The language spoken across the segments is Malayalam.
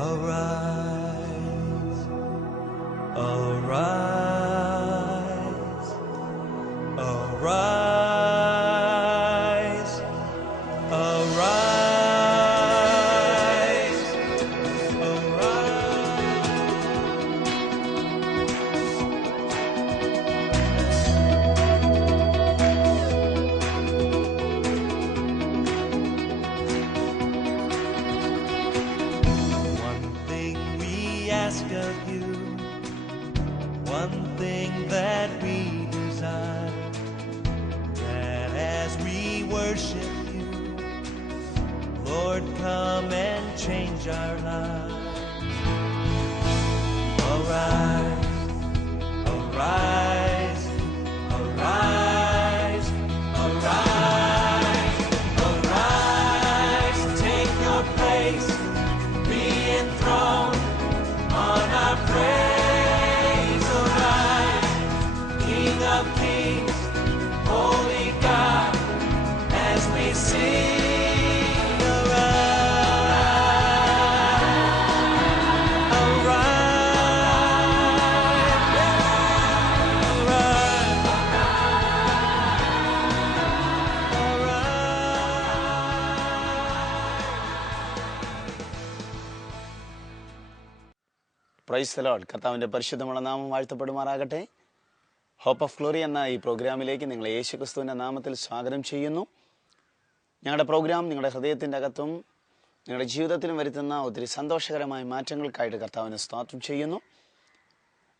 Arise, arise, right. Praise Lord കർത്താവിന്റെ പരിശുദ്ധമുള്ള നാമം വാഴ്ത്തപ്പെടുമാറാകട്ടെ. ഹോപ്പ് ഓഫ് ഗ്ലോറി എന്ന ഈ പ്രോഗ്രാമിലേക്ക് നിങ്ങൾ യേശു ക്രിസ്തുവിന്റെ നാമത്തിൽ സ്വാഗതം ചെയ്യുന്നു. ഞങ്ങളുടെ പ്രോഗ്രാം നിങ്ങളുടെ ഹൃദയത്തിന്റെ അകത്തും നിങ്ങളുടെ ജീവിതത്തിലും വരുത്തുന്ന ഒത്തിരി സന്തോഷകരമായ മാറ്റങ്ങൾക്കായിട്ട് കർത്താവിനെ സ്തോത്രം ചെയ്യുന്നു.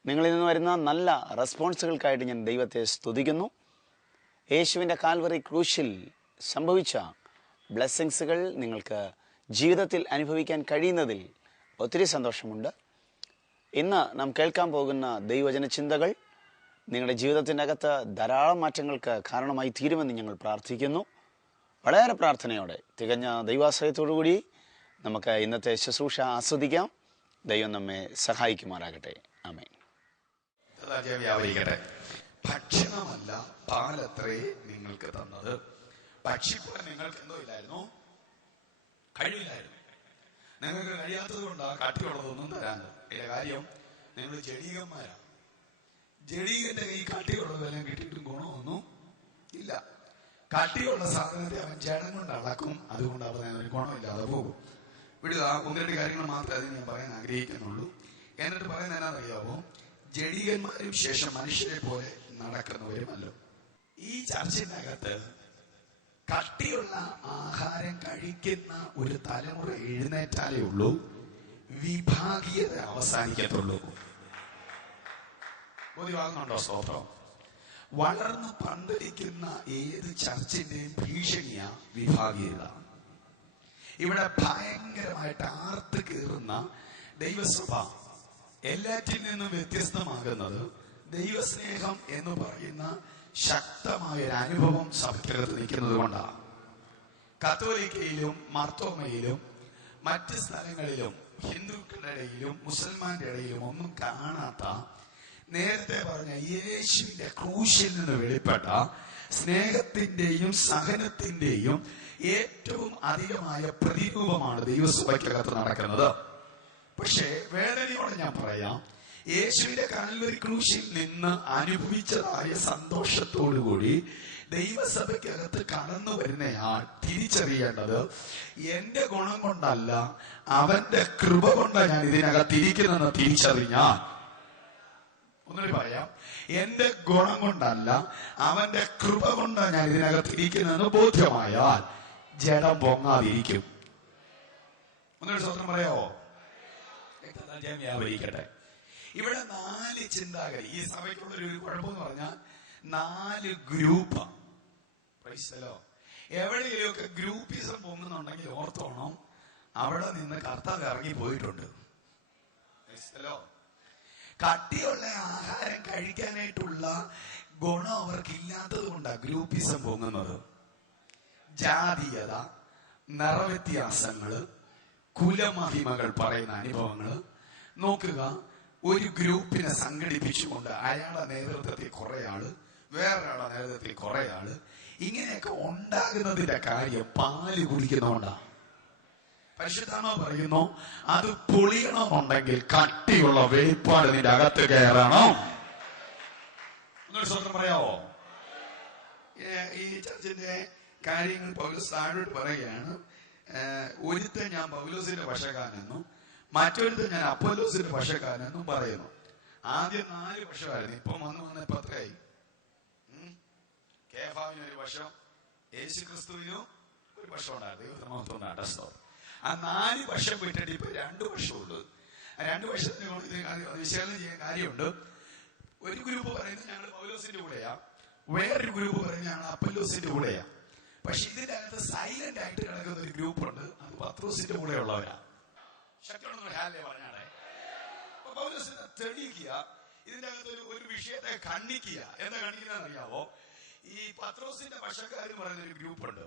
നിങ്ങളിൽ നിന്ന് വരുന്ന നല്ല റെസ്പോൺസുകൾക്കായിട്ട് ഞാൻ ദൈവത്തെ സ്തുതിക്കുന്നു. യേശുവിന്റെ കാൽവറി ക്രൂശിൽ സംഭവിച്ച ബ്ലെസ്സിങ്സുകൾ നിങ്ങൾക്ക് ജീവിതത്തിൽ അനുഭവിക്കാൻ കഴിയുന്നതിൽ ഒത്തിരി സന്തോഷമുണ്ട്. ഇന്ന് നാം കേൾക്കാൻ പോകുന്ന ദൈവജന ചിന്തകൾ നിങ്ങളുടെ ജീവിതത്തിനകത്ത് ധാരാളം മാറ്റങ്ങൾക്ക് കാരണമായി തീരുമെന്ന് ഞങ്ങൾ പ്രാർത്ഥിക്കുന്നു. വളരെ പ്രാർത്ഥനയോടെ തികഞ്ഞ ദൈവാശ്രയത്തോടുകൂടി നമുക്ക് ഇന്നത്തെ ശുശ്രൂഷ ആസ്വദിക്കാം. ദൈവം നമ്മെ സഹായിക്കുമാറാകട്ടെ. വ്യാപരിക്കട്ടെ ഭക്ഷണമല്ല പാലത്രേ നിങ്ങൾക്ക് തന്നത്. ഭക്ഷിക്കുവാൻ നിങ്ങൾക്ക് എന്തോ ഇല്ലായിരുന്നു? കഴിവില്ലായിരുന്നു. നിങ്ങൾക്ക് കഴിയാത്തത് കൊണ്ടാണ് കാട്ടിയുള്ളതൊന്നും തരാൻ ഇതിന്റെ കാര്യം നിങ്ങൾ ജഡീകന്മാരാ ജഡീകന്റെ കൈ കട്ടിയുള്ളത് വില കിട്ടിയിട്ടും ഗുണമൊന്നും ഇല്ല. കട്ടിയുള്ള സാധനത്തെ അവൻ ജഡം കൊണ്ട് അളക്കും അതുകൊണ്ട് അവൻ അതിനൊരു ഗുണമില്ലാതെ പോകും. വിടുക ഒന്ന് രണ്ട് കാര്യങ്ങൾ മാത്രമേ ഞാൻ പറയാൻ ആഗ്രഹിക്കുന്നുള്ളൂ. എന്നിട്ട് പറയുന്നത് എന്നാണെന്നറിയാമോ ജഡീകന്മാരും ശേഷം മനുഷ്യരെ പോലെ നടക്കുന്നവരുമല്ലോ. ഈ ചർച്ചിനകത്ത് കട്ടിയുള്ള ആഹാരം കഴിക്കുന്ന ഒരു തലമുറ എഴുന്നേറ്റാലേ ഉള്ളൂ. വിഭാഗീയത അവസാനിക്കത്തുള്ളൂ. ബോധ്യമാകുന്നുണ്ടോ സ്തോത്രം? വളർന്ന് പന്തലിക്കുന്ന ഏത് ചർച്ചിന്റെയും ഭീഷണിയ വിഭാഗീയത. ഇവിടെ ഭയങ്കരമായിട്ട് ആർത്ത് കീറുന്ന ദൈവസഭ എല്ലാറ്റിൽ നിന്നും വ്യത്യസ്തമാകുന്നത് ദൈവസ്നേഹം എന്ന് പറയുന്ന ശക്തമായ ഒരു അനുഭവം സഭയ്ക്കകത്ത് നിൽക്കുന്നത് കൊണ്ടാണ് കത്തോലിക്കയിലും മർത്തോമയിലും മറ്റ് സ്ഥലങ്ങളിലും ഹിന്ദുക്കളുടെ ഇടയിലും മുസൽമാന്റെ ഇടയിലും ഒന്നും കാണാത്ത നേരത്തെ പറഞ്ഞ യേശുവിന്റെ ക്രൂശിൽ നിന്ന് വെളിപ്പെട്ട സ്നേഹത്തിന്റെയും സഹനത്തിന്റെയും ഏറ്റവും അധികമായ പ്രതിരൂപമാണ് ദൈവസഭയ്ക്കകത്ത് നടക്കുന്നത്. പക്ഷേ വേദനയോടെ ഞാൻ പറയാം യേശുവിന്റെ കാൽവരി ക്രൂശിൽ നിന്ന് അനുഭവിച്ചതായ സന്തോഷത്തോടുകൂടി ദൈവസഭയ്ക്കകത്ത് കടന്നു വരുന്നയാൾ തിരിച്ചറിയേണ്ടത് എന്റെ ഗുണം കൊണ്ടല്ല അവന്റെ കൃപ കൊണ്ടാണ് ഞാൻ ഇതിനകത്ത് ഇരിക്കുന്നതെന്ന് തിരിച്ചറിഞ്ഞാൽ. ഒന്നുകൂടി പറയാം. എന്റെ ഗുണം കൊണ്ടല്ല അവന്റെ കൃപ കൊണ്ടാണ് ഞാൻ ഇതിനകത്ത് ഇരിക്കുന്നതെന്ന് ബോധ്യമായാൽ ജഡം പൊങ്ങാതിരിക്കും. ഒന്നുകൂടി സ്വന്തം പറയാവോ? വ്യാപരിക്കട്ടെ. ഇവിടെ നാല് ചിന്താഗതി. ഈ സഭയ്ക്കുള്ള ഒരു കുഴപ്പം എന്ന് പറഞ്ഞാൽ നാല് ഗ്രൂപ്പ്. പ്രൈസലോ? എവിടെയെങ്കിലുമൊക്കെ ഗ്രൂപ്പിസം പൊങ്ങുന്നുണ്ടെങ്കിൽ ഓർത്തോണം. അവിടെ നിന്ന് കർത്താവ് ഇറങ്ങി പോയിട്ടുണ്ട്. പ്രൈസലോ? കട്ടിയുള്ള ആഹാരം കഴിക്കാനായിട്ടുള്ള ഗുണം അവർക്ക് ഇല്ലാത്തത് കൊണ്ടാണ് ഗ്രൂപ്പിസം പൊങ്ങുന്നത്. ജാതീയത നിറവ്യത്യാസങ്ങൾ കുലമഹിമകൾ പറയുന്ന അനുഭവങ്ങൾ. നോക്കുക ഒരു ഗ്രൂപ്പിനെ സംഘടിപ്പിച്ചുകൊണ്ട് അയാളുടെ നേതൃത്വത്തിൽ കുറെ ആൾ വേറൊരാളുടെ നേതൃത്വത്തിൽ കുറെ ആൾ ഇങ്ങനെയൊക്കെ ഉണ്ടാകുന്നതിന്റെ കാര്യം പാൽ കുടിക്കുന്നതുകൊണ്ടാണ് പരിശുദ്ധാണോ പറയുന്നു അത് പൊളിയണമെന്നുണ്ടെങ്കിൽ കട്ടിയുള്ള വേപ്പാട് നിന്റെ അകത്ത് കയറണം. സ്വന്തം പറയാവോ? ഈ ചർച്ചിന്റെ കാര്യങ്ങൾ പൗലോസ് താഴോട്ട് പറയുകയാണ്. ഒരുത്തൻ ഞാൻ പൗലോസിന്റെ പക്ഷക്കാരനെന്നും മറ്റൊരുത്തൻ ഞാൻ അപ്പോലോസിന്റെ പക്ഷക്കാരനെന്നും പറയുന്നു. ആദ്യം നാല് പക്ഷമായിരുന്നു ഇപ്പം വന്ന് വന്ന് ഉം? കേഫാവിന് ഒരു വശം യേശു ക്രിസ്തുവിനും ഒരു വശം ഉണ്ടായിരുന്നു അടസ്തോ ആ നാല് വർഷം വിട്ടിട്ട് ഇപ്പൊ രണ്ടു ആ രണ്ട് വർഷത്തിന് വിശകലനം ചെയ്യാൻ കാര്യമുണ്ട്. ഒരു ഗ്രൂപ്പ് പറയുന്നത് ഞങ്ങൾ പൗലോസിന്റെ കൂടെയാ. വേറൊരു ഗ്രൂപ്പ് പറയുന്നത് ഞങ്ങൾ അപ്പല്ലോസിന്റെ കൂടെയാ. പക്ഷെ ഇതിന്റെ അകത്ത് സൈലന്റ് ആയിട്ട് കിടക്കുന്ന ഒരു ഗ്രൂപ്പ് ഉണ്ട് അത് പത്രോസിന്റെ കൂടെ ഉള്ളവരാ. പൗലോസിനെ തെളിയിക്കുക. ഇതിന്റെ അകത്ത് ഒരു വിഷയത്തെ ഖണ്ഡിക്കുക. എന്താ ഖണ്ഡിക്കുന്ന അറിയാവോ? ഈ പത്രോസിന്റെ പക്ഷക്കാർ ഗ്രൂപ്പ് ഉണ്ട്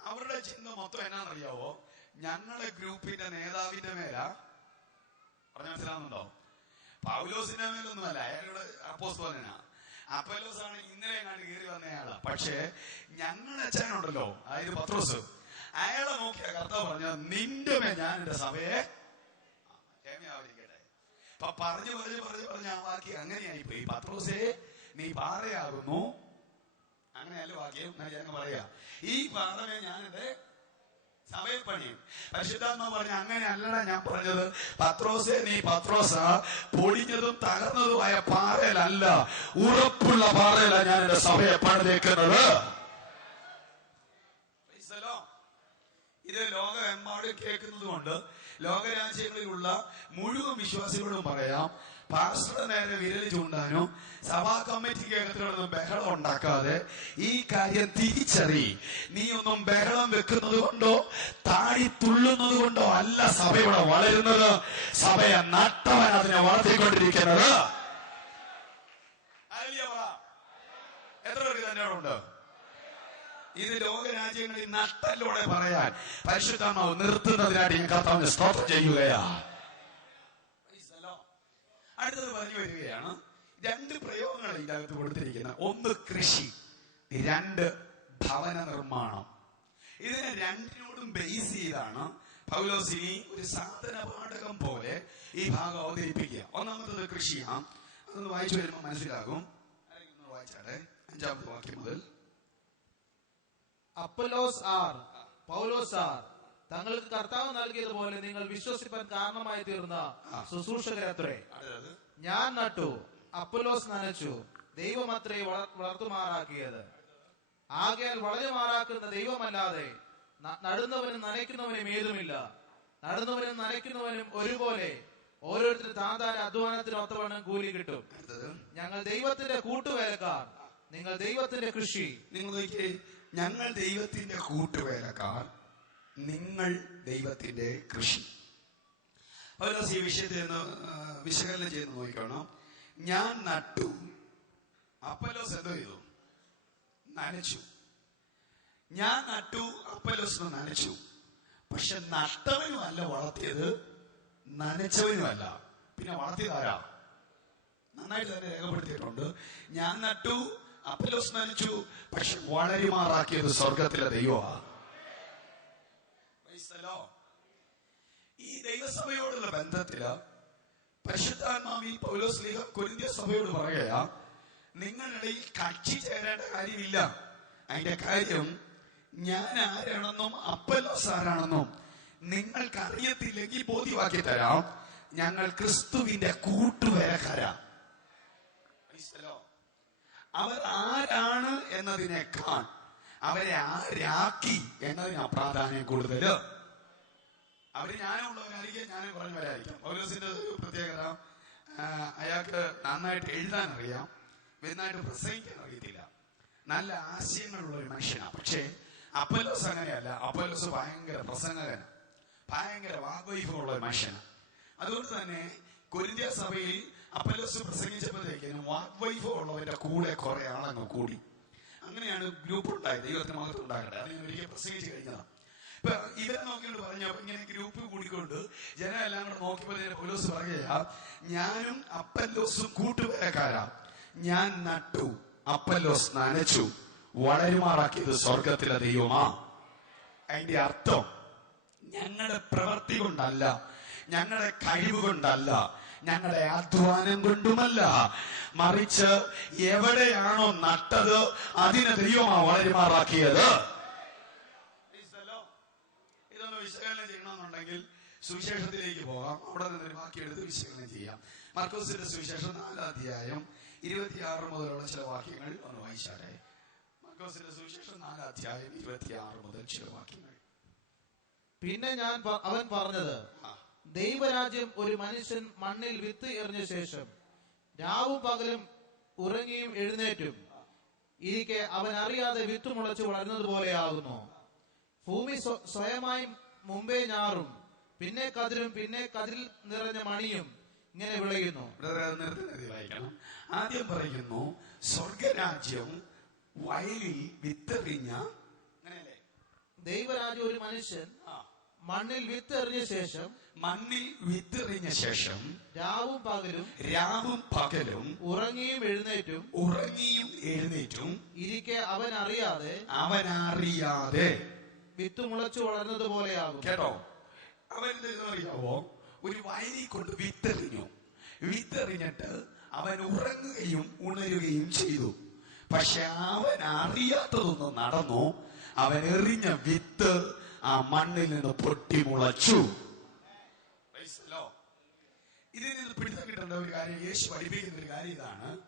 അവരുടെ ചിന്ത മൊത്തം എന്നാണെന്നറിയാവോ? ഞങ്ങളെ ഗ്രൂപ്പിന്റെ നേതാവിന്റെ മേലാ. പറഞ്ഞ മനസ്സിലാവുന്നുണ്ടോ? പൗലോസിന്റെ മേലൊന്നുമല്ല അയാളുടെ അപ്പോസ്തോലനാ. ആണ് ഇന്നലെ കണ്ട് കയറി വന്നയാളാ. പക്ഷേ ഞങ്ങളുടെ അച്ഛനുണ്ടല്ലോ അതായത് പത്രോസ്. അയാളെ നോക്കിയ കർത്താവ് പറഞ്ഞ നിന്റെ മേ ഞാൻ എന്റെ സഭയെ ക്ഷമയാവരിക്കട്ടെ പറഞ്ഞു പറഞ്ഞു പറഞ്ഞു പറഞ്ഞ ആ വാക്യം അങ്ങനെയായി പോയി പത്രോസേ നീ പാറയാകുന്നു. അങ്ങനെയല്ല വാക്യം ഞാൻ പറയാ. ഈ പാറമേ ഞാനിത് സഭയിൽ പണിയും. പറഞ്ഞ അങ്ങനെ അല്ലടാ ഞാൻ പറഞ്ഞത്. പത്രോസെ നീ പത്രോസ. പൊടിഞ്ഞതും തകർന്നതുമായ പാറയിലല്ല. ഉറപ്പുള്ള പാറയില ഞാൻ എന്റെ സഭയെ പണിതേക്കുന്നത്. ഇത് ലോകമെമ്പാടും കേൾക്കുന്നത് കൊണ്ട് ലോകരാജ്യങ്ങളിലുള്ള മുഴുവൻ വിശ്വാസികളും പറയാം. പാസ്റ്ററുടെ നേരെ വിരൽ ചൂണ്ടാനോ സഭാ കമ്മിറ്റിക്ക് അകത്തോടൊന്നും ബഹളം ഉണ്ടാക്കാതെ ഈ കാര്യം തിരിച്ചറി നീ ഒന്നും ബഹളം വെക്കുന്നത് കൊണ്ടോ താടി തുള്ളുന്നത് കൊണ്ടോ അല്ല സഭ ഇവിടെ വളരുന്നത് സഭയെ നട്ടവൻ അതിനെ വളർത്തിക്കൊണ്ടിരിക്കുന്നത്. എത്ര പേർക്ക് തന്നെ ഉണ്ട് ഇത് ലോകരാജ്യങ്ങളിൽ നട്ടലോടെ പറയാൻ പരിശുദ്ധാത്മാവ് നിർത്തുന്നതിനായിട്ട് ഞാൻ കർത്താവിനെ സ്തോത്രം ചെയ്യുകയാ Praise the Lord. അടുത്തത് പറഞ്ഞു വരികയാണ്. രണ്ട് പ്രയോഗങ്ങൾ ഇതിന്റെ അകത്ത് കൊടുത്തിരിക്കുന്നത്. ഒന്ന് കൃഷി രണ്ട് ഭവന നിർമ്മാണം. ഇതിനെ രണ്ടിനോടും ബേസ് ചെയ്താണ് പൗലോസിനി ഒരു സാധന പാഠകം പോലെ ഈ ഭാഗം അവതരിപ്പിക്കുക. ഒന്നാമത്തത് കൃഷിയാണ്. അതൊന്ന് വായിച്ചു വരുമ്പോൾ മനസ്സിലാകും. വായിച്ചാട്ടെ? അഞ്ചാമത്തെ വാക്യം മുതൽ. അപ്പലോസ് ആർ പൗലോസ് ആർ. തങ്ങൾക്ക് കർത്താവ് നൽകിയതുപോലെ നിങ്ങൾ വിശ്വസിപ്പാൻ കാരണമായി തീർന്ന ശുശ്രൂഷകരത്രേ. ഞാൻ നട്ടു അപ്പുലോസ് നനച്ചു ദൈവമത്രേ അത്രേ വളർത്തുമാറാക്കിയത്. ആകയാൽ വളരെ മാറാക്കുന്ന ദൈവമല്ലാതെ നടുന്നവനും നനയ്ക്കുന്നവനും ഏതുമില്ല. നടുന്നവനും നനയ്ക്കുന്നവനും ഒരുപോലെ ഓരോരുത്തരും താൻ താൻ അധ്വാനത്തിന് ഒത്തവണ്ണം കൂലി കിട്ടും. ഞങ്ങൾ ദൈവത്തിന്റെ കൂട്ടുവേലക്കാർ. നിങ്ങൾ ദൈവത്തിന്റെ കൃഷി. നിങ്ങൾ ഞങ്ങൾ ദൈവത്തിന്റെ കൂട്ടുവേലക്കാർ. നിങ്ങൾ ദൈവത്തിന്റെ കൃഷി. പൗലോസ് ഈ വിഷയത്തിൽ നിന്ന് വിശകലനം ചെയ്ത് നോക്കണം ഞാൻ നട്ടു. അപ്പലോസ് എന്തോ ചെയ്തു? നനച്ചു. ഞാൻ നട്ടു അപ്പലോസ് നനച്ചു. പക്ഷെ നട്ടവനുമല്ല വളർത്തിയത് നനച്ചവനുമല്ല. പിന്നെ വളർത്തിയത് ആരാ? നന്നായിട്ട് തന്നെ രേഖപ്പെടുത്തിയിട്ടുണ്ട്. ഞാൻ നട്ടു അപ്പലോസ് നനച്ചു പക്ഷെ വളരുമാറാക്കിയത് സ്വർഗത്തിലെ ദൈവമാണ് Praise ഈ ദൈവസഭയോടുള്ള ബന്ധത്തിൽ പരിശുദ്ധാത്മാവി ഈ പൗലോസ് ലീഹ കൊരിന്ത്യ സഭയോട് പറയുക നിങ്ങളുടെ ഇടയിൽ കക്ഷി ചേരേണ്ട കാര്യമില്ല. അതിന്റെ കാര്യം ഞാൻ ആരാണെന്നും അപ്പലോസ് ആരാണെന്നും നിങ്ങൾക്ക് അറിയത്തില്ലെങ്കിൽ ബോധ്യമാക്കി തരാം. ഞങ്ങൾ ക്രിസ്തുവിന്റെ കൂട്ടുവേലക്കാരാ. അവർ ആരാണ് എന്നതിനേക്കാൾ അവരെ ആരാക്കി എന്നതിനാ പ്രാധാന്യം കൂടുതൽ. അവർ ജ്ഞാനമുള്ളവരായിരിക്കും ജ്ഞാനം കുറഞ്ഞവരായിരിക്കും പൗലോസിന്റെ ഒരു പ്രത്യേകത അയാൾക്ക് നന്നായിട്ട് എഴുതാൻ അറിയാം നന്നായിട്ട് പ്രസംഗിക്കാൻ അറിയത്തില്ല നല്ല ആശയങ്ങളുള്ള ഒരു മനുഷ്യനാണ് പക്ഷേ അപ്പലോസ് അങ്ങനെയല്ല. അപ്പലോസ് ഭയങ്കര പ്രസംഗകനാണ് ഭയങ്കര വാഗ്വൈഭവമുള്ള ഒരു മനുഷ്യനാണ് അതുകൊണ്ട് തന്നെ കൊരിന്ത്യ സഭയിൽ അപ്പലോസ് പ്രസംഗിച്ചപ്പോഴത്തേക്കിനും വാഗ്വൈഭവം ഉള്ളവരുടെ കൂടെ കുറെ ആളങ്ങ് കൂടി. അങ്ങനെയാണ് ഗ്രൂപ്പ് ഉണ്ടായത്. ദൈവത്തിന് മാത്രം ഉണ്ടാകട്ടെ. അത് ഞാൻ ഒരിക്കൽ പ്രസംഗിച്ച് കഴിഞ്ഞതാണ്. ഇപ്പൊ ഇവരെ നോക്കിക്കൊണ്ട് പറഞ്ഞപ്പോ ഇങ്ങനെ ഗ്രൂപ്പ് കൂടിക്കൊണ്ട് ജനം എല്ലാം കൂടെ നോക്കിയപ്പോൾ പോലീസ് പറയുക ഞാനും അപ്പല്ലോസും കൂട്ടുപേരക്കാരാ. ഞാൻ നട്ടു അപ്പല്ലോസ് നനച്ചു വളരുമാറാക്കിയത് സ്വർഗത്തിലെ ദൈവമാ. അതിന്റെ അർത്ഥം ഞങ്ങളുടെ പ്രവൃത്തി കൊണ്ടല്ല ഞങ്ങളുടെ കഴിവ് കൊണ്ടല്ല ഞങ്ങളുടെ അധ്വാനം കൊണ്ടുമല്ല. മറിച്ച് എവിടെയാണോ നട്ടത് അതിനെ ദൈവമാ വളരുമാറാക്കിയത്. സുവിശേഷത്തിലേക്ക് പോകാം. അവിടെ നിന്ന് വാക്യെടുത്ത് വിശകലനം ചെയ്യാം. മർക്കോസിന്റെ സുവിശേഷം നാലാം അധ്യായം ഇരുപത്തിയാറ് മുതലുള്ള ചില വാക്യങ്ങൾ ഒന്ന് വായിച്ചാട്ടെ മർക്കോസിന്റെ സുവിശേഷം നാലാം അധ്യായം ഇരുപത്തിയാറ് മുതൽ ചില വാക്യങ്ങൾ. പിന്നെ ഞാൻ അവൻ പറഞ്ഞത് ദൈവരാജ്യം ഒരു മനുഷ്യൻ മണ്ണിൽ വിത്ത് എറിഞ്ഞ ശേഷം രാവും പകലും ഉറങ്ങിയും എഴുന്നേറ്റും. ഇരിക്കെ അവൻ അറിയാതെ വിത്ത് മുളച്ചു വളരുന്നത് പോലെയാകുന്നു ഭൂമി സ്വ- സ്വയമായി മുമ്പേ ഞാറും. പിന്നെ കതിരും പിന്നെ കതിരിൽ നിറഞ്ഞ മണിയും ഇങ്ങനെ വിളയുന്നു. വായിക്കണം. ആദ്യം പറയുന്നു സ്വർഗരാജ്യം വയലിൽ വിത്തെറിഞ്ഞ ദൈവരാജ്യം ഒരു മനുഷ്യൻ മണ്ണിൽ വിത്തെറിഞ്ഞ ശേഷം മണ്ണിൽ വിത്തെറിഞ്ഞ ശേഷം രാവും പകലും രാവും പകലും ഉറങ്ങിയും എഴുന്നേറ്റും ഉറങ്ങിയും എഴുന്നേറ്റും ഇരിക്കെ അവൻ അറിയാതെ അവനറിയാതെ വിത്ത് മുളച്ചു വളർന്നത് പോലെയാകും. കേട്ടോ? അവൻ അറിയാവോ ഒരു വയലിൽ കൊണ്ട് വിത്തെറിഞ്ഞു. വിത്തെറിഞ്ഞിട്ട് അവൻ ഉറങ്ങുകയും ഉണരുകയും ചെയ്തു. പക്ഷെ അവൻ അറിയാത്തതൊന്ന് നടന്നു. അവൻ എറിഞ്ഞ വിത്ത് ആ മണ്ണിൽ നിന്ന് പൊട്ടി മുളച്ചു. ഇതിൽ നിന്ന് പിടുത്തം കിട്ടേണ്ട ഒരു കാര്യം യേശു പഠിപ്പിക്കുന്ന ഒരു കാര്യം ഇതാണ്.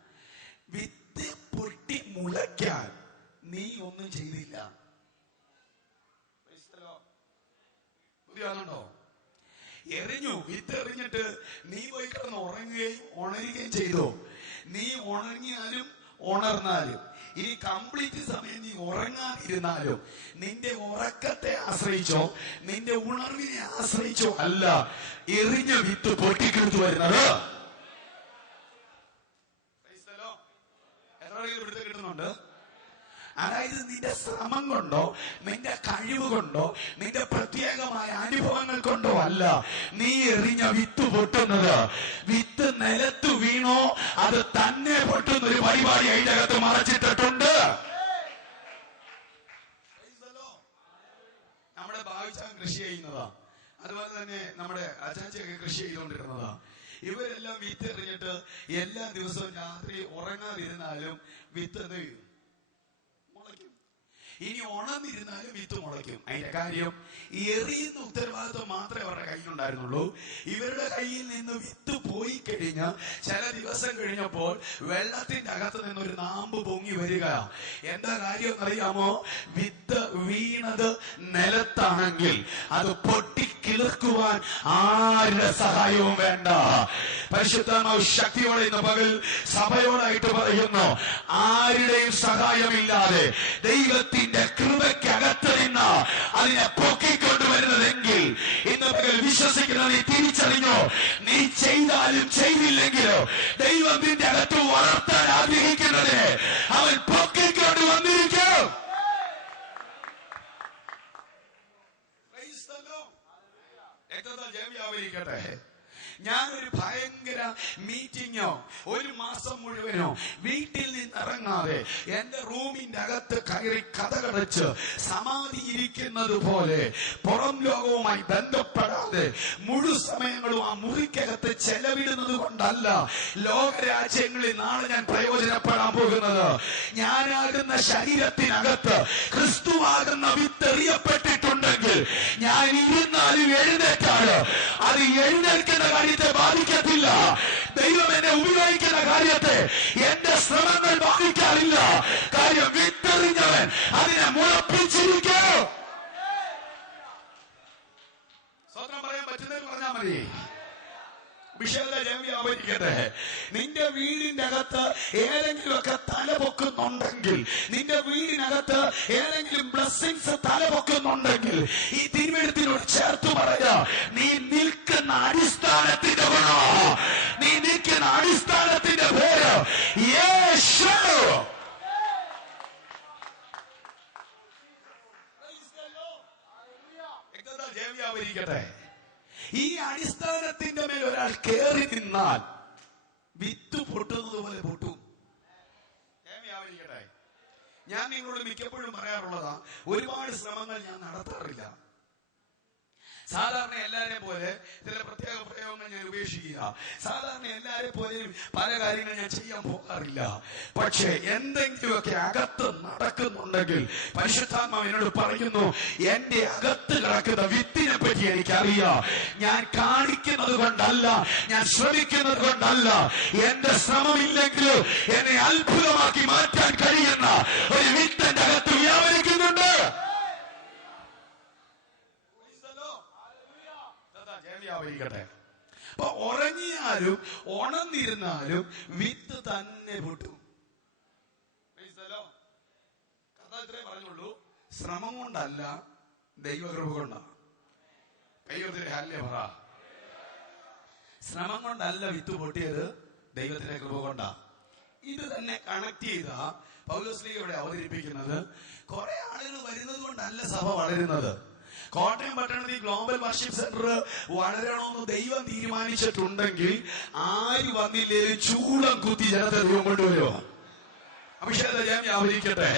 വിത്ത് പൊട്ടി മുളയ്ക്കാൻ നീ ഒന്നും ചെയ്തില്ല. പുതിയാണുണ്ടോ എറിഞ്ഞു. വിത്തെറിഞ്ഞിട്ട് നീ പോയി കിടന്ന് ഉറങ്ങുകയും ഉണരുകയും ചെയ്തു? നീ ഉണങ്ങിയാലും ഉണർന്നാലും ഇനി കംപ്ലീറ്റ് സമയം നീ ഉറങ്ങാതിരുന്നാലും നിന്റെ ഉറക്കത്തെ ആശ്രയിച്ചോ? നിന്റെ ഉണർവിനെ ആശ്രയിച്ചോ അല്ല. എറിഞ്ഞ വിത്ത് പൊട്ടിക്കെടുത്തു വരുന്നത്. കിട്ടുന്നുണ്ട്? അതായത് നിന്റെ ശ്രമം കൊണ്ടോ നിന്റെ കഴിവ് കൊണ്ടോ നിന്റെ പ്രത്യേകമായ അനുഭവങ്ങൾ കൊണ്ടോ അല്ല. നീ എറിഞ്ഞ വിത്ത് പൊട്ടുന്നത്. വിത്ത് നിലത്ത് വീണോ അത് തന്നെ പൊട്ടുന്ന ഒരു പരിപാടി അതിന്റെ അകത്ത് മറച്ചിട്ടിട്ടുണ്ട്. നമ്മുടെ ഭാവിച്ചാൻ കൃഷി ചെയ്യുന്നതാ. അതുപോലെ തന്നെ നമ്മുടെ അച്ചാച്ചയൊക്കെ കൃഷി ചെയ്തുകൊണ്ടിരുന്നതാ. ഇവരെല്ലാം വിത്ത് എറിഞ്ഞിട്ട് എല്ലാ ദിവസവും രാത്രി ഉറങ്ങാതിരുന്നാലും വിത്ത് എന്ത് ചെയ്യും? ഇനി ഉണർന്നിരുന്നാലും വിത്ത് മുളയ്ക്കും. അതിന്റെ കാര്യം എറിയുന്ന ഉത്തരവാദിത്വം മാത്രമേ അവരുടെ കയ്യിലുണ്ടായിരുന്നുള്ളൂ. ഇവരുടെ കയ്യിൽ നിന്ന് വിത്ത് പോയി കഴിഞ്ഞ ചില ദിവസം കഴിഞ്ഞപ്പോൾ വെള്ളത്തിന്റെ അകത്ത് നിന്ന് ഒരു നാമ്പ് പൊങ്ങി വരിക. എന്താ കാര്യം അറിയാമോ വിത്ത് വീണത് നിലത്താണെങ്കിൽ അത് പൊട്ടി കിളിർക്കുവാൻ ആരുടെ സഹായവും വേണ്ട. പരിശുദ്ധമാവ് ശക്തിയോടെ ഇന്ന് പകൽ സഭയോടായിട്ട് പറയുന്നു ആരുടെയും സഹായമില്ലാതെ ദൈവത്തിന്റെ കൃപയ്ക്കകത്ത് നിന്ന് അതിനെ പൊക്കിക്കൊണ്ടുവരുന്നതെങ്കിൽ ഇന്ന് പകൽ വിശ്വസിക്കുന്ന നീ തിരിച്ചറിഞ്ഞോ നീ ചെയ്താലും ചെയ്തില്ലെങ്കിലോ ദൈവത്തിന്റെ അകത്ത് വളർത്താൻ ആഗ്രഹിക്കുന്നതിനെ അവൻ പൊക്കിക്കൊണ്ട് വന്നിരിക്കും ജയം വ്യാപരിക്കട്ടെ ഞാനൊരു ഭയങ്കര മീറ്റിങ്ങോ ഒരു മാസം മുഴുവനോ വീട്ടിൽ നിന്ന് ഇറങ്ങാതെ എന്റെ റൂമിന്റെ അകത്ത് കയറി കഥകടച്ച് സമാധി ഇരിക്കുന്നത് പോലെ പുറം ലോകവുമായി ബന്ധപ്പെടാതെ മുഴു സമയങ്ങളും ആ മുറിക്കകത്ത് ചെലവിടുന്നത് കൊണ്ടല്ല ലോകരാജ്യങ്ങളിൽ നാളെ ഞാൻ പ്രയോജനപ്പെടാൻ പോകുന്നത്. ഞാനാകുന്ന ശരീരത്തിനകത്ത് ക്രിസ്തുവാകുന്ന വിത്തെറിയപ്പെട്ടിട്ടുണ്ടെങ്കിൽ ഞാൻ എഴുന്നേറ്റാൽ അത് എഴുന്നേൽക്കുന്ന കാര്യത്തെ ബാധിക്കത്തില്ല. ദൈവം എന്നെ ഉപയോഗിക്കുന്ന കാര്യത്തെ എന്റെ ശ്രമങ്ങൾ ബാധിക്കാറില്ല. കാര്യം വിത്തെറിഞ്ഞവൻ അതിനെ മുളപ്പിച്ചിരിക്കോ. സ്വന്തം പറയാൻ പറ്റുന്നതിൽ പറഞ്ഞാൽ മതി വിഷയത്തെ ജയം വ്യാപരിക്കട്ടെ. നിന്റെ വീടിന്റെ അകത്ത് ഏതെങ്കിലുമൊക്കെ തല പൊക്കുന്നുണ്ടെങ്കിൽ നിന്റെ വീടിനകത്ത് ഏതെങ്കിലും ബ്ലസ്സിങ്സ് തല പൊക്കുന്നുണ്ടെങ്കിൽ ഈ തിരുവെടുത്തിനോട് ചേർത്ത് പറയാ നീ നിൽക്കുന്ന അടിസ്ഥാനത്തിന്റെ ഗുണോ? നീ നിൽക്കുന്ന അടിസ്ഥാനത്തിന്റെ പേര് യേശു. ജയം വ്യാപരിക്കട്ടെ? ഈ അടിസ്ഥാനത്തിന്റെ മേൽ ഒരാൾ കയറി നിന്നാൽ വിത്ത് പൊട്ടുന്നത് പോലെ പൊട്ടും ഞാൻ നിങ്ങളോട് മിക്കപ്പോഴും പറയാറുള്ളതാ ഒരുപാട് ശ്രമങ്ങൾ ഞാൻ നടത്താറില്ല. സാധാരണ എല്ലാരെ പോലെ ചില പ്രത്യേക പ്രയോഗങ്ങൾ ഞാൻ ഉപേക്ഷിക്കുക. സാധാരണ എല്ലാരെ പോലെയും പല കാര്യങ്ങൾ ഞാൻ ചെയ്യാൻ പോകാറില്ല. പക്ഷേ എന്തെങ്കിലുമൊക്കെ അകത്ത് നടക്കുന്നുണ്ടെങ്കിൽ പരിശുദ്ധാത്മാവ് എന്നോട് പറയുന്നു എന്റെ അകത്ത് കിടക്കുന്ന വിത്തിനെ പറ്റി എനിക്കറിയാം. ഞാൻ കാണിക്കുന്നത് കൊണ്ടല്ല ഞാൻ ശ്രമിക്കുന്നത് കൊണ്ടല്ല. എന്റെ ശ്രമമില്ലെങ്കിലും എന്നെ അത്ഭുതമാക്കി മാറ്റാൻ കഴിയുന്ന ഒരു വിത്തന്റെ അകത്ത് വ്യാപരിക്കുന്നുണ്ട് ജയം അപ്പൊ ഉറങ്ങിയാലും ഉണർന്നിരുന്നാലും വിത്ത് തന്നെ പൊട്ടും. Praise the Lord. കഥ ഇത്രേ പറഞ്ഞുള്ളൂ. ശ്രമം കൊണ്ടല്ല ദൈവകൃപ കൊണ്ടാ. ശ്രമം കൊണ്ടല്ല വിത്ത് പൊട്ടിയത് ദൈവത്തിന്റെ കൃപ കൊണ്ടാ. ഇത് തന്നെ കണക്ട് ചെയ്ത ഇവിടെ അവതരിപ്പിക്കുന്നത്. കുറെ ആളുകൾ വരുന്നത് കൊണ്ടല്ല സഭ വളരുന്നത്. കോട്ടയം പട്ടണത്തിൽ ഗ്ലോബൽ വർഷിപ്പ് സെന്റർ വളരണമെന്ന് ദൈവം തീരുമാനിച്ചിട്ടുണ്ടെങ്കിൽ ആര് വന്നില്ലേ ചൂടം കുത്തി ജനത്തെ ദൈവം കൊണ്ടുവരുമോ അഭിഷേക വ്യാപരിക്കട്ടെ.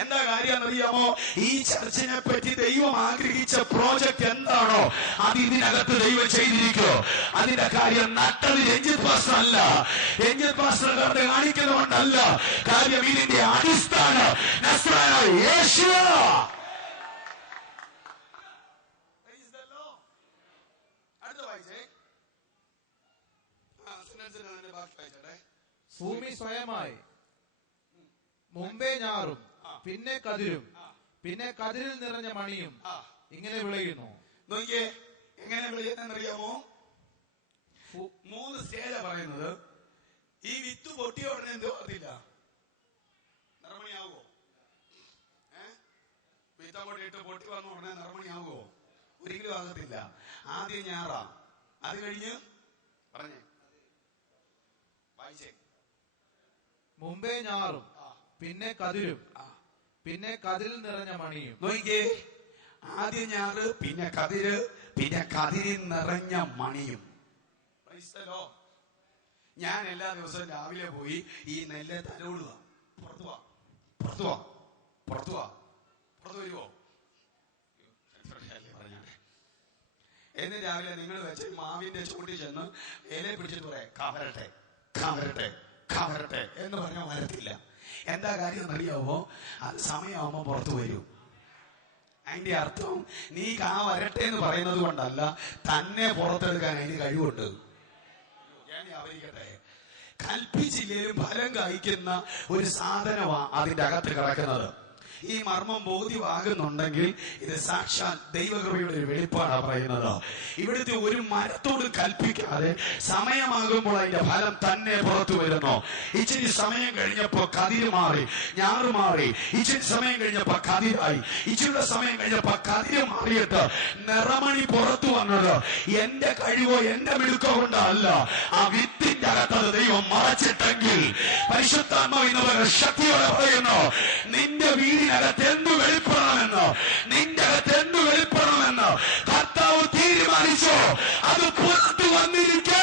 എന്താ കാര്യം അറിയാമോ? ഈ ചർച്ചിനെ പറ്റി ദൈവം ആഗ്രഹിച്ച പ്രോജക്റ്റ് എന്താണോ അത് ഇതിനകത്ത് ദൈവം ചെയ്തിരിക്കോ അതിന്റെ കാര്യം നട്ടത് രഞ്ജിത് പാസ്റ്റർ അല്ല. രഞ്ജിത് പാസ്റ്റർ കണ്ട് കാണിക്കുന്നതുകൊണ്ടല്ല. കാര്യം ഇതിന്റെ അടിസ്ഥാനം അടുത്ത വായിച്ചേ ആ സിനൻസിന് അതിന്റെ ബാക്കി വായിച്ചോട്ടെ ഭൂമി സ്വയമായി. മുമ്പേ ഞാറും പിന്നെ കതിരും പിന്നെ കതിരിൽ നിറഞ്ഞ മണിയും ഇങ്ങനെ വിളയുന്നു. നോക്കിയേ എങ്ങനെ വിളയുന്നറിയാമോ മൂന്ന് സ്റ്റേജ പറയുന്നത്. ഈ വിത്ത് പൊട്ടിയ ഉടനെ എന്ത് അറിയില്ല. നിറമണിയാവോ വിത്ത അങ്ങോട്ട് ഇട്ട് പൊട്ടി വന്ന ഉടനെ നിറമണിയാവോ ഒരിക്കലും ആകത്തില്ല. ആദ്യം ഞാറാ. അത് കഴിഞ്ഞ് പറഞ്ഞേ. മുമ്പേ ഞാറും പിന്നെ കതിരും പിന്നെ കതിൽ നിറഞ്ഞ മണിയും. നോക്കിയേ ആദ്യം ഞാറ് പിന്നെ കതിര് പിന്നെ കതിരിൽ നിറഞ്ഞ മണിയും. ഞാൻ എല്ലാ ദിവസവും രാവിലെ പോയി ഈ നെല്ല് തലോടുക. പുറത്തു വാ. പുറത്തു വാ. പുറത്തു വാ. പുറത്തു വരുവോ? പറഞ്ഞാട്ടെ എന്ന് രാവിലെ നിങ്ങൾ വെച്ച് മാവിന്റെ ചൂട്ടിൽ ചെന്ന് ഇല പിടിച്ചിട്ട് പറയാം കവരട്ടെ. കവരട്ടെ കവരട്ടെ എന്ന് പറഞ്ഞാൽ വരത്തില്ല. എന്താ കാര്യം എന്നറിയാവോ അത് സമയമാകുമ്പോ പുറത്തു വരും. അതിന്റെ അർത്ഥം നീ കാ വരട്ടെ എന്ന് പറയുന്നത് കൊണ്ടല്ല തന്നെ പുറത്തെടുക്കാൻ അതിന് കഴിവുണ്ട്. ഞാൻ കൽപ്പിച്ചില്ലേലും ഫലം കഴിക്കുന്ന ഒരു സാധനമാണ് അതിന്റെ അകത്ത് കിടക്കുന്നത്. ഈ മർമ്മം ബോധ്യമാകുന്നുണ്ടെങ്കിൽ ഇത് സാക്ഷാൽ ദൈവകൃപയുടെ ഒരു വെളിപ്പാടാണ് പറയുന്നത്. ഇവിടുത്തെ ഒരു മരത്തോട് കൽപ്പിക്കാതെ സമയമാകുമ്പോൾ അതിന്റെ ഫലം തന്നെ പുറത്തു വരുന്നു. ഇച്ചിരി സമയം കഴിഞ്ഞപ്പോ കതിര് മാറി ഞാറ് മാറി. ഇച്ചിരി സമയം കഴിഞ്ഞപ്പോ കതിരായി. ഇച്ചിരി സമയം കഴിഞ്ഞപ്പോ കതിര് മാറിയിട്ട് നിറമണി പുറത്തു വന്നത് എന്റെ കഴിവോ എന്റെ മിടുക്കോ കൊണ്ടല്ല. ആ വിത്തിന്റെ അകത്തത് ദൈവം മറച്ചിട്ടെങ്കിൽ പരിശുദ്ധാത്മാവ് ശക്തിയോടെ പറയുന്നു നിന്റെ വീടിനകത്ത് എന്ത് വെളിപ്പെടണമെന്നോ നിന്റെ അകത്ത് എന്ത് വെളിപ്പെടണമെന്നോ കർത്താവ് തീരുമാനിച്ചോ? അത് പുറത്തു വന്നിരിക്കോ.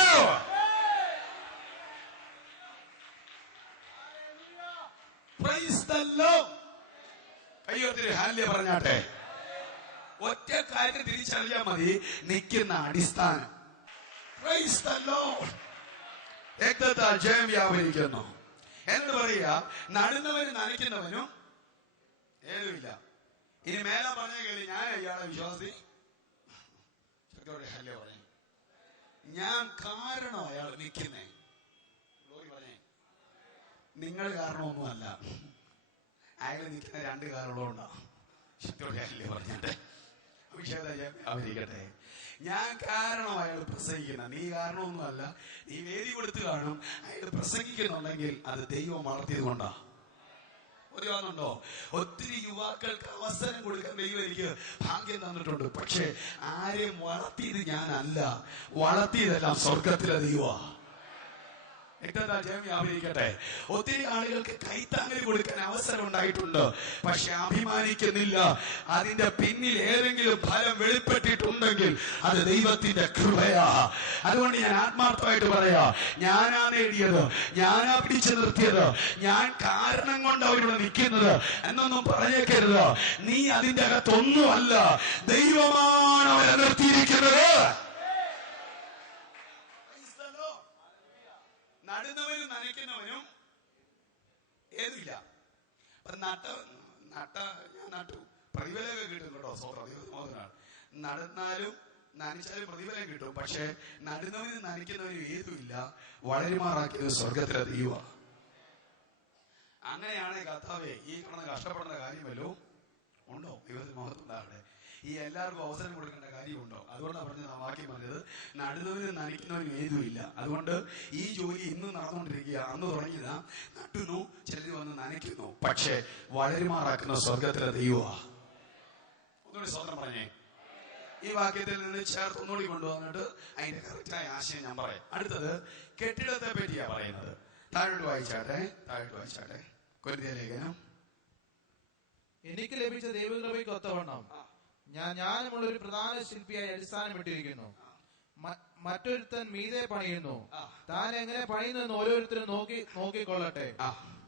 പറഞ്ഞാട്ടെ? ഒറ്റ കാര്യം തിരിച്ചറിയാൻ മതി. നിൽക്കുന്ന അടിസ്ഥാനം. ജയം വ്യാപരിക്കുന്നു. എന്ന് പറയുക? നടുന്നവനും നനയ്ക്കുന്നവനും ഏതുമില്ല. ഇനി മേലെ പറഞ്ഞ കേളി ഞാൻ അയ്യാളെ വിശ്വാസി. ഞാൻ കാരണം അയാൾ നിൽക്കുന്നേ. നിങ്ങൾ കാരണമൊന്നുമല്ല. അയാൾ നിൽക്കുന്ന രണ്ട് കാരണങ്ങളുണ്ടോ. ശക്തിയോടെ ഹല്ലേലൂയ പറഞ്ഞിട്ട്. അഭിഷേകം ഞാൻ കാരണം അയാൾ പ്രസംഗിക്കുന്ന. നീ കാരണമൊന്നുമല്ല. നീ വേദി കൊടുത്ത് കാണും. അയാൾ പ്രസംഗിക്കുന്നുണ്ടെങ്കിൽ അത് ദൈവം വളർത്തിയത് കൊണ്ടാ. അറിയാവുന്നുണ്ടോ ഒത്തിരി യുവാക്കൾക്ക് അവസരം കൊടുക്കാൻ ദൈവം എനിക്ക് ഭാഗ്യം തന്നിട്ടുണ്ട്. പക്ഷെ ആരെയും വളർത്തിയത് ഞാനല്ല. വളർത്തിയതെല്ലാം സ്വർഗത്തിലെ രക്തരാജ്യം വ്യാപരിക്കട്ടെ ഒത്തിരി ആളുകൾക്ക് കൈത്താങ്ങൽ കൊടുക്കാൻ അവസരം ഉണ്ടായിട്ടുണ്ട്. പക്ഷെ അഭിമാനിക്കുന്നില്ല. അതിന്റെ പിന്നിൽ ഏതെങ്കിലും ഫലം വെളിപ്പെട്ടിട്ടുണ്ടെങ്കിൽ അത് ദൈവത്തിന്റെ കൃപയാ. അതുകൊണ്ട് ഞാൻ ആത്മാർത്ഥമായിട്ട് പറയാ ഞാനാ നേടിയത് ഞാനാ പിടിച്ചു നിർത്തിയത് ഞാൻ കാരണം കൊണ്ട് അവരോട് നിൽക്കുന്നത് എന്നൊന്നും പറഞ്ഞേക്കരുത്. നീ അതിന്റെ അകത്തൊന്നുമല്ല. ദൈവമാണ് അവരെ നിർത്തിയിരിക്കുന്നത് നടുന്നവനും നനയ്ക്കുന്നവനും ഏതുമില്ല അപ്പൊ നട്ട നട്ട ഞാൻ നട്ടു. പ്രതിഫലമൊക്കെ കിട്ടും കേട്ടോ നടന്നാലും നനച്ചാലും പ്രതിഫലം കിട്ടും. പക്ഷെ നടുന്നവനും നനയ്ക്കുന്നവനും ഏതുമില്ല. വളരുമാറാക്കിയത് സ്വർഗത്തിലെ ദൈവ അങ്ങനെയാണ് കർത്താവെ ഈ കിടന്ന് കഷ്ടപ്പെടുന്ന കാര്യമല്ലോ. ഉണ്ടോ? ദൈവത്തിന് മഹത്വം ഈ എല്ലാവർക്കും അവസരം കൊടുക്കേണ്ട കാര്യമുണ്ടോ? അതുകൊണ്ടാണ് പറഞ്ഞത് ആ വാക്യം പറഞ്ഞത്. നടുന്നവനും നനയ്ക്കുന്നവനും ഏതുമില്ല. അതുകൊണ്ട് ഈ ജോലി ഇന്ന് നടന്നുകൊണ്ടിരിക്കുക. അന്ന് തുടങ്ങിയതാ നട്ടുന്നു ചിലർ വന്ന് നനയ്ക്കുന്നു. പക്ഷേ വളരുമാറാക്കുന്ന സ്വർഗത്തിലെ ദൈവമാ. ഒന്നുകൂടി സ്വന്തം പറഞ്ഞേ. ഈ വാക്യത്തിൽ നിന്ന് ചേർത്ത് ഒന്നുകൂടി കൊണ്ടുവന്നിട്ട് അതിന്റെ കറക്റ്റായ ആശയം ഞാൻ പറയാം. അടുത്തത് കെട്ടിടത്തെ പറ്റിയാ പറയുന്നത്. താഴോട്ട് വായിച്ചാട്ടെ താഴോട്ട് വായിച്ചാട്ടെ. കൊരിന്ത്യ ലേഖനം എനിക്ക് ലഭിച്ച ദൈവകൃപയ്ക്ക് ഒത്തവണ്ണം. ഞാൻ ഞാനുമുള്ള ഒരു പ്രധാന ശില്പിയായി അടിസ്ഥാനമിട്ടിരിക്കുന്നു മറ്റൊരുത്തൻ മീതെ പണിയുന്നു. താൻ എങ്ങനെ പണിയുന്നു ഓരോരുത്തരും നോക്കി നോക്കിക്കൊള്ളട്ടെ.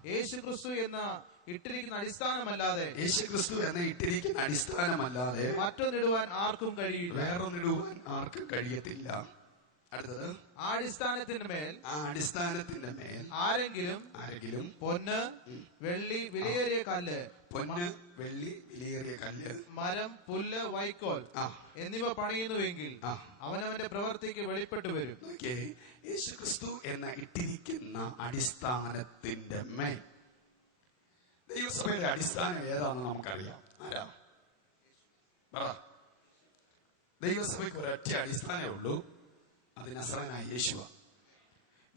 യേശു ക്രിസ്തു എന്ന ഇട്ടിരിക്കുന്ന അടിസ്ഥാനമല്ലാതെ യേശു ക്രിസ്തു എന്ന ഇട്ടിരിക്കുന്ന അടിസ്ഥാനമല്ലാതെ മറ്റൊന്നിടുവാൻ ആർക്കും കഴിയില്ല. വേറൊന്നിടുവാൻ ആർക്കും കഴിയത്തില്ല. അടുത്തത് ആ അടിസ്ഥാനത്തിന് മേൽ ആ അടിസ്ഥാനത്തിന്റെ മേൽ ആരെങ്കിലും ആരെങ്കിലും പൊന്ന് വെള്ളി വിലയേറിയ കല്ല് പൊന്ന് വെള്ളി വിലയേറിയ കല്ല് മരം പുല്ല് വൈക്കോൽ എന്നിവ പണിയുന്നുവെങ്കിൽ. അവനവന്റെ പ്രവൃത്തിക്ക് വെളിപ്പെട്ടു വരും. യേശുക്രിസ്തു യേശു ക്രിസ്തു എന്ന ഇട്ടിരിക്കുന്ന അടിസ്ഥാനത്തിന്റെ മേൽ. ദൈവസഭയുടെ അടിസ്ഥാനം ഏതാണെന്ന് നമുക്കറിയാം. ആരാ? ദൈവസഭയ്ക്ക് ഒരൊറ്റ അടിസ്ഥാനമേ ഉള്ളൂ. അത് നസറനായ യേശുവ.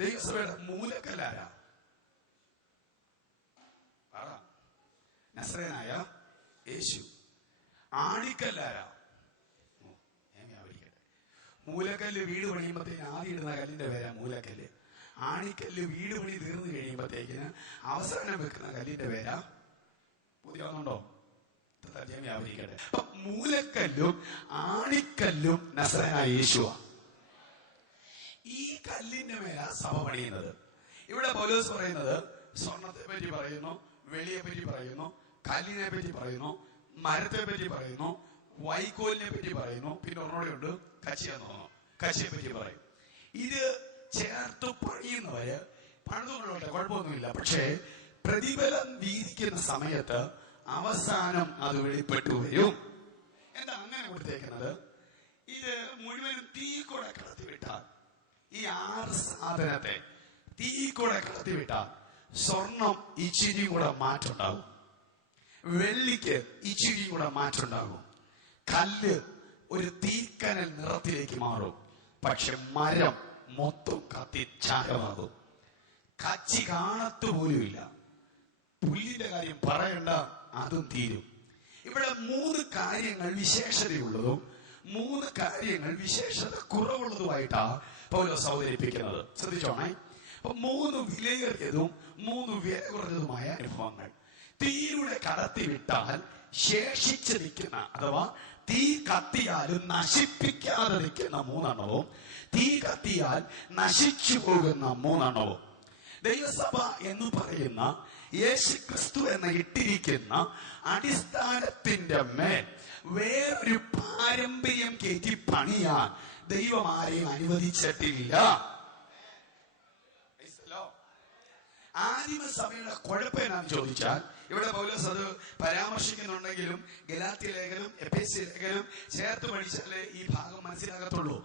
ദൈവസഭയുടെ മൂലക്കല്ലാരാ. പറ. നസറനായ യേശു. ആണിക്കല്ലാരാ. മൂലക്കല്ല് വീട് പണിയുമ്പോഴത്തേക്ക് ആദ്യം ഇടുന്ന കല്ലിന്റെ പേരാ മൂലക്കല്ല്. ആണിക്കല്ല് വീട് പണി തീർന്നു കഴിയുമ്പോഴത്തേക്കിന് അവസാനം വെക്കുന്ന കല്ലിന്റെ പേരാ പുതിയ തർജമ വ്യാപരിക്കട്ടെ. മൂലക്കല്ലും ആണിക്കല്ലും നസറനായ യേശുവാ. ഈ കല്ലിന്റെ മേലാ സഭ പണിയുന്നത്. ഇവിടെ പൗലോസ് പറയുന്നത് സ്വർണത്തെ പറ്റി പറയുന്നു വെളിയെ പറ്റി പറയുന്നു കല്ലിനെ പറ്റി പറയുന്നു മരത്തെ പറ്റി പറയുന്നു വൈക്കോലിനെ പറ്റി പറയുന്നു പിന്നെ ഒന്നുകൂടെ ഉണ്ട് കച്ചിയെന്ന് തോന്നുന്നു. കച്ചിയെ പറ്റി പറയും. ഇത് ചേർത്ത് പണിയുന്നവര് പണിതുകൊള്ളട്ടെ കുഴപ്പമൊന്നുമില്ല. പക്ഷേ പ്രതിഫലം വീതിക്കുന്ന സമയത്ത് അവസാനം അത് വെളിപ്പെട്ടു വരും. എന്താ അങ്ങനെ കൊടുത്തേക്കുന്നത്? ഇത് മുഴുവനും തീ കൂടെ ഈ ആറ് സാധനത്തെ തീ കൂടെ കത്തിവിട്ട സ്വർണം ഇച്ചിരി കൂടെ മാറ്റുണ്ടാകും വെള്ളിക്ക് ഇച്ചിരി കൂടെ മാറ്റുണ്ടാകും കല്ല് ഒരു തീക്കനൽ നിറത്തിലേക്ക് മാറും. പക്ഷെ മരം മൊത്തം കത്തി ചാരമാകും. കച്ചി കാണത്തു പോലുമില്ല. പുല്ലിന്റെ കാര്യം പറയണ്ട അതും തീരും. ഇവിടെ മൂന്ന് കാര്യങ്ങൾ വിശേഷതയുള്ളതും മൂന്ന് കാര്യങ്ങൾ വിശേഷത കുറവുള്ളതുമായിട്ടാ പൗലോസ് അവതരിപ്പിക്കുന്നത് ശ്രദ്ധിച്ചോണേ. അപ്പൊ മൂന്ന് വിലയേറിയതും മൂന്ന് വില കുറഞ്ഞതുമായ അനുഭവങ്ങൾ. തീയിലൂടെ കടത്തിവിട്ടാൽ ശേഷിച്ച് നിൽക്കുന്ന അഥവാ തീ കത്തിയാലും നശിപ്പിക്കാതെ നിൽക്കുന്ന മൂന്നെണ്ണവും തീ കത്തിയാൽ നശിച്ചു പോകുന്ന മൂന്നെണ്ണവും. ദൈവസഭ എന്ന് പറയുന്ന യേശു ക്രിസ്തു എന്ന ഇട്ടിരിക്കുന്ന അടിസ്ഥാനത്തിന്റെ മേൽ വേറൊരു പാരമ്പര്യം കയറ്റി പണിയാൻ ദൈവം ആരെയും അനുവദിച്ചിട്ടില്ല ആദിമസഭയുടെ കുഴപ്പം എന്നാന്ന് ചോദിച്ചാൽ ഇവിടെ പൗലോസ് അത് പരാമർശിക്കുന്നുണ്ടെങ്കിലും ഗലാത്തി ലേഖനം എപ്പേസി ലേഖനം ചേർത്ത് പഠിച്ചാലേ ഈ ഭാഗം മനസ്സിലാകത്തുള്ളൂ.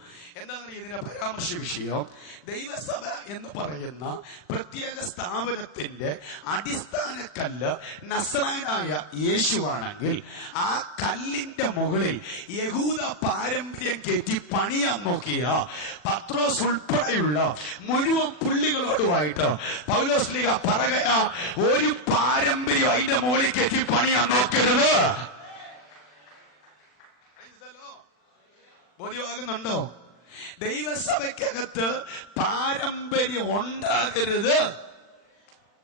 എന്താണ് ഇതിന്റെ പരാമർശ വിഷയം? ദൈവസഭ എന്ന് പറയുന്ന പ്രത്യേക സ്ഥാപനത്തിന്റെ അടിസ്ഥാന കല്ല് നസ്രാനായ യേശുവാണെങ്കിൽ ആ കല്ലിന്റെ മുകളിൽ യഹൂദ പാരമ്പര്യം കയറ്റി പണിയാൻ നോക്കിയ പത്രോസ് ഉൾപ്പെടെയുള്ള മുഴുവൻ പുള്ളികളോടുമായിട്ട് പൗലോസ് ലീഗ പറയുക ഒരു പാരമ്പര്യം അതിന്റെ മുകളിൽ കയറ്റി പണിയാൻ നോക്കരുത്. ബോധ്യമാകുന്നുണ്ടോ ദൈവസഭയ്ക്കകത്ത് പാരമ്പര്യം ഉണ്ടാകരുത്.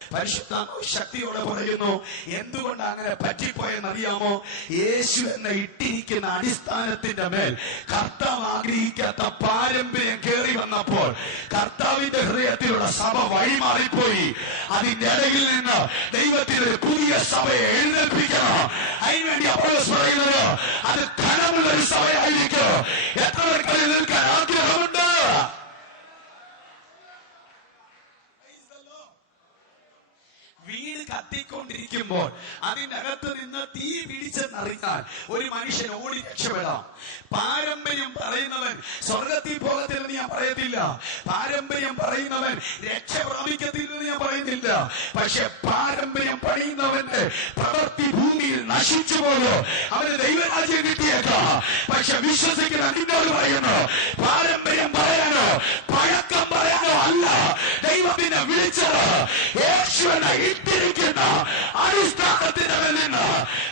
പരിശുദ്ധാത്മാവ് ശക്തിയോടെ പറയുന്നു എന്തുകൊണ്ട് അങ്ങനെ പറ്റിപ്പോയെന്നറിയാമോ യേശു എന്ന ഇട്ടിരിക്കുന്ന അടിസ്ഥാനത്തിന്റെ മേൽ കർത്താവ് ആഗ്രഹിക്കാത്ത പാരമ്പര്യം കയറി വന്നപ്പോൾ കർത്താവിന്റെ ഹൃദയത്തിലുള്ള സഭ വഴിമാറിപ്പോയി. അതിന്റെ ഇടയിൽ നിന്ന് ദൈവത്തിന്റെ പുതിയ സഭയെ എഴുന്നേൽപ്പിക്കണം. അതിനുവേണ്ടി അപ്പോൾ പറയുന്നത് അത് ധനമുള്ള ഒരു സഭയായിരിക്കും. എത്ര പേർക്ക് അതിൽ നിൽക്കാൻ ആഗ്രഹമുണ്ട് വീട് കത്തിക്കൊണ്ടിരിക്കുമ്പോൾ അതിനകത്ത് നിന്ന് തീ പിടിച്ചെന്നറിഞ്ഞാൽ ഒരു മനുഷ്യൻ ഓടി രക്ഷപ്പെടാം. പാരമ്പര്യം പറയുന്നവൻ സ്വർഗത്തിൽ പോകത്തില്ലെന്ന് ഞാൻ പറയത്തില്ല. പാരമ്പര്യം പറയുന്നവൻ രക്ഷ പ്രാപിക്കത്തില്ലെന്ന് ഞാൻ പറയുന്നില്ല. പക്ഷെ പാരമ്പര്യം പറയുന്നവന്റെ പ്രവൃത്തി ഭൂമിയിൽ നശിച്ചു പോയോ അവന് ദൈവരാജ്യം കിട്ടിയേക്കാം. പക്ഷെ വിശ്വസിക്കുന്ന നിന്നോട് പറയുന്നു പാരമ്പര്യം പറയാനോ പഴക്കം പറയാനോ അല്ല. ദൈവത്തിനെ വിളിച്ചത് യേശുവിനെ ഇട്ടിരിക്കുന്ന അടിസ്ഥാനത്തിന് നിന്ന്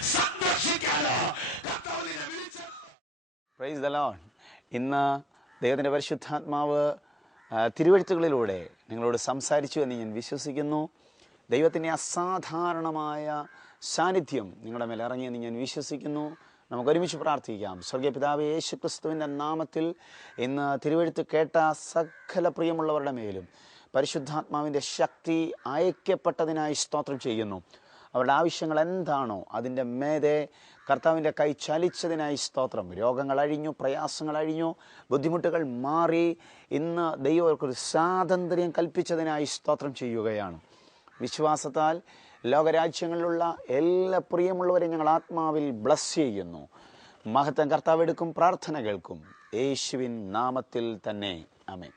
സന്ദർശിക്കാനോ പ്രൈസ് ഇന്ന് ദൈവത്തിന്റെ പരിശുദ്ധാത്മാവ് തിരുവഴുത്തുകളിലൂടെ നിങ്ങളോട് സംസാരിച്ചു എന്ന് ഞാൻ വിശ്വസിക്കുന്നു. ദൈവത്തിന്റെ അസാധാരണമായ സാന്നിധ്യം നിങ്ങളുടെ മേൽ ഇറങ്ങിയെന്ന് ഞാൻ വിശ്വസിക്കുന്നു. നമുക്ക് ഒരുമിച്ച് പ്രാർത്ഥിക്കാം. സ്വർഗീയ പിതാവ് യേശു ക്രിസ്തുവിന്റെ നാമത്തിൽ ഇന്ന് തിരുവഴുത്ത് കേട്ട സകല പ്രിയമുള്ളവരുടെ മേലും പരിശുദ്ധാത്മാവിന്റെ ശക്തി അയക്കപ്പെട്ടതിനായി സ്തോത്രം ചെയ്യുന്നു. അവരുടെ ആവശ്യങ്ങൾ എന്താണോ അതിന്റെ മേതെ കർത്താവിന്റെ കൈ ചലിച്ചതിനായി സ്തോത്രം. രോഗങ്ങൾ അഴിഞ്ഞു പ്രയാസങ്ങൾ അഴിഞ്ഞു ബുദ്ധിമുട്ടുകൾ മാറി. ഇന്ന് ദൈവം അവർക്കൊരു സ്വാതന്ത്ര്യം കൽപ്പിച്ചതിനായി സ്തോത്രം ചെയ്യുകയാണ്. വിശ്വാസത്താൽ ലോകരാജ്യങ്ങളിലുള്ള എല്ലാ പ്രിയമുള്ളവരെയും ഞങ്ങൾ ആത്മാവിൽ ബ്ലസ് ചെയ്യുന്നു. മഹത്വം കർത്താവ് എടുക്കും പ്രാർത്ഥന കേൾക്കും. യേശുവിൻ നാമത്തിൽ തന്നെ. അമേ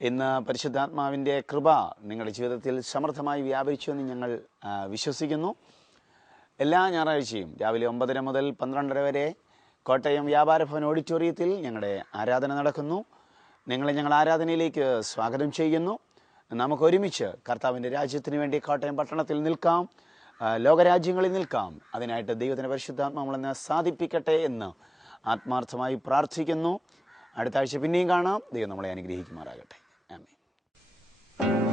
ഇന്ന് പരിശുദ്ധാത്മാവിന്റെ കൃപ നിങ്ങളുടെ ജീവിതത്തിൽ സമൃദ്ധമായി വ്യാപരിച്ചു എന്ന് ഞങ്ങൾ വിശ്വസിക്കുന്നു. എല്ലാ ഞായറാഴ്ചയും രാവിലെ ഒമ്പതര മുതൽ പന്ത്രണ്ടര വരെ കോട്ടയം വ്യാപാര ഭവൻ ഓഡിറ്റോറിയത്തിൽ ഞങ്ങളുടെ ആരാധന നടക്കുന്നു. നിങ്ങളെ ഞങ്ങൾ ആരാധനയിലേക്ക് സ്വാഗതം ചെയ്യുന്നു. നമുക്ക് ഒരുമിച്ച് കർത്താവിന്റെ രാജ്യത്തിന് വേണ്ടി കോട്ടയം പട്ടണത്തിൽ നിൽക്കാം ലോകരാജ്യങ്ങളിൽ നിൽക്കാം. അതിനായിട്ട് ദൈവത്തിന്റെ പരിശുദ്ധാത്മാവെന്ന് സാധിപ്പിക്കട്ടെ എന്ന് ആത്മാർത്ഥമായി പ്രാർത്ഥിക്കുന്നു. അടുത്ത ആഴ്ച പിന്നെയും കാണാം. ദൈവം നമ്മളെ അനുഗ്രഹിക്കുമാറാകട്ടെ. Thank you.